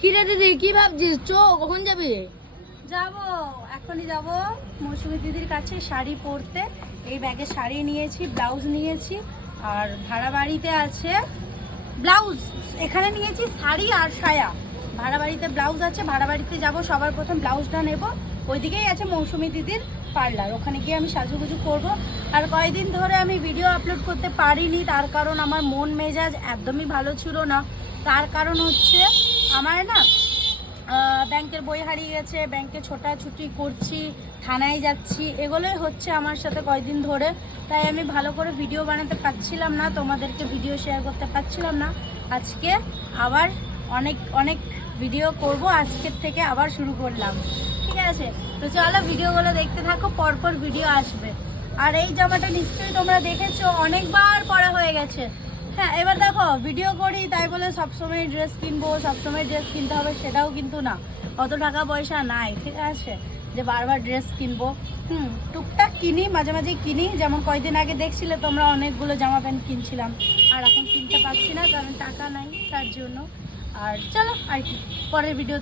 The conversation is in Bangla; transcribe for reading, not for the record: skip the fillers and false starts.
কি রে দিদি, কি ভাবছিস? কখন যাবি? যাব, এখনই যাব মৌসুমী দিদির কাছে শাড়ি পরতে। এই ব্যাগে শাড়ি নিয়েছি, ব্লাউজ নিয়েছি, আর ভাড়া বাড়িতে আছে ব্লাউজ। এখানে নিয়েছি শাড়ি আর সায়া। ভাড়া বাড়িতে ব্লাউজ আছে, ভাড়া বাড়িতে যাবো। সবার প্রথম ব্লাউজটা নেব। ওইদিকেই আছে মৌসুমী দিদির পার্লার, ওখানে গিয়ে আমি সাজুগুজু করব। আর কয়েকদিন ধরে আমি ভিডিও আপলোড করতে পারিনি, তার কারণ আমার মন মেজাজ একদমই ভালো ছিল না। তার কারণ হচ্ছে আমার না ব্যাংকের বই হারিয়ে গেছে, ব্যাংকে ছোটাছুটি করছি, থানায় যাচ্ছি, এগুলোই হচ্ছে আমার সাথে কয়েকদিন ধরে। তাই আমি ভালো করে ভিডিও বানাতে পারছিলাম না, তোমাদেরকে ভিডিও শেয়ার করতে পারছিলাম না। আজকে আবার অনেক অনেক ভিডিও করব, আজকের থেকে আবার শুরু করলাম। ঠিক আছে, তো চলো ভিডিওগুলো দেখতে থাকো, পরপর ভিডিও আসবে। আর এই জামাটা নিশ্চয়ই তোমরা দেখেছো, অনেকবার পরা হয়ে গেছে। হ্যাঁ, এবার দেখো ভিডিও করি তাই বলে সবসময় ড্রেস কিনবো, সবসময় ড্রেস কিনতে হবে সেটাও কিন্তু না। অত টাকা পয়সা নাই, ঠিক আছে, যে বারবার ড্রেস কিনবো। টুকটাক কিনি, মাঝে মাঝে কিনি। যেমন কয়েকদিন আগে দেখছিলে তোমরা অনেকগুলো জামা প্যান্ট কিনছিলাম, আর এখন কিনতে পারছি না কারণ টাকা নাই, তার জন্য। আর চলো আর কি, পরের ভিডিও